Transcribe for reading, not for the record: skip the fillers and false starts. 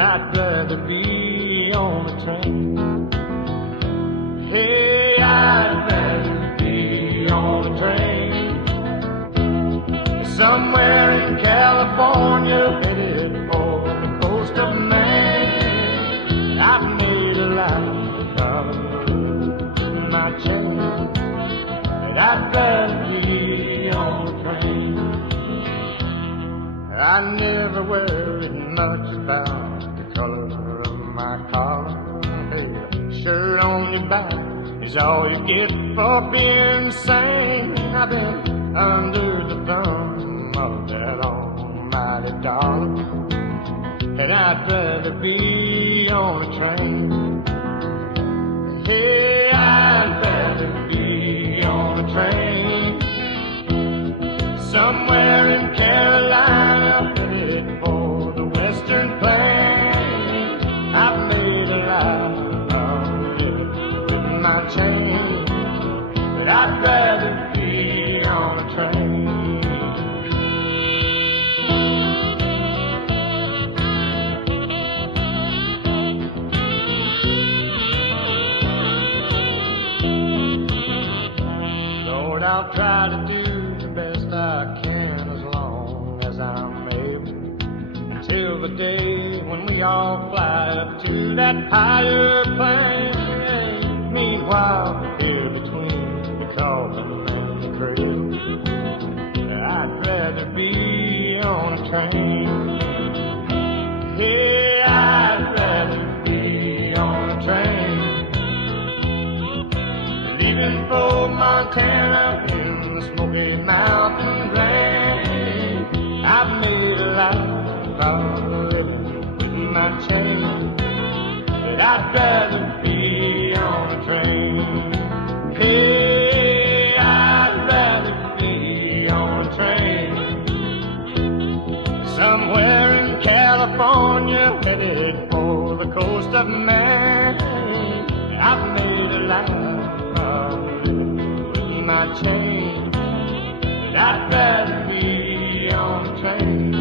I'd rather be on a train. Hey, I'd rather be on a train. Somewhere in California, headed for the coast of Maine. I've made a life of my chain, and I'd rather be on a train. I never worried much about the color of my collar. Hey, shirt on your back is all you get for being sane. I've been under the thumb of that almighty dollar, and I'd rather be on a train. Hey, I'd rather be on a train. Somewhere in Carolina, headed for the Western Plains. I've made a life of it with my chain, but I'd rather be on a train. Lord, I'll try to do the best I can as long as I'm able, until the day when we all fly up to that higher plane. Meanwhile, here between the coffin and the cradle, I'd rather be on a train. Yeah, I'd rather be on a train. Leaving for Montana in the Smoky Mountain rain. I've made a life of living with my chain, but I'd rather be on a train. Hey, I'd rather be on a train. Somewhere in California, headed for the coast of Maine. I've made a life of living with my chain, but I'd rather be on a train.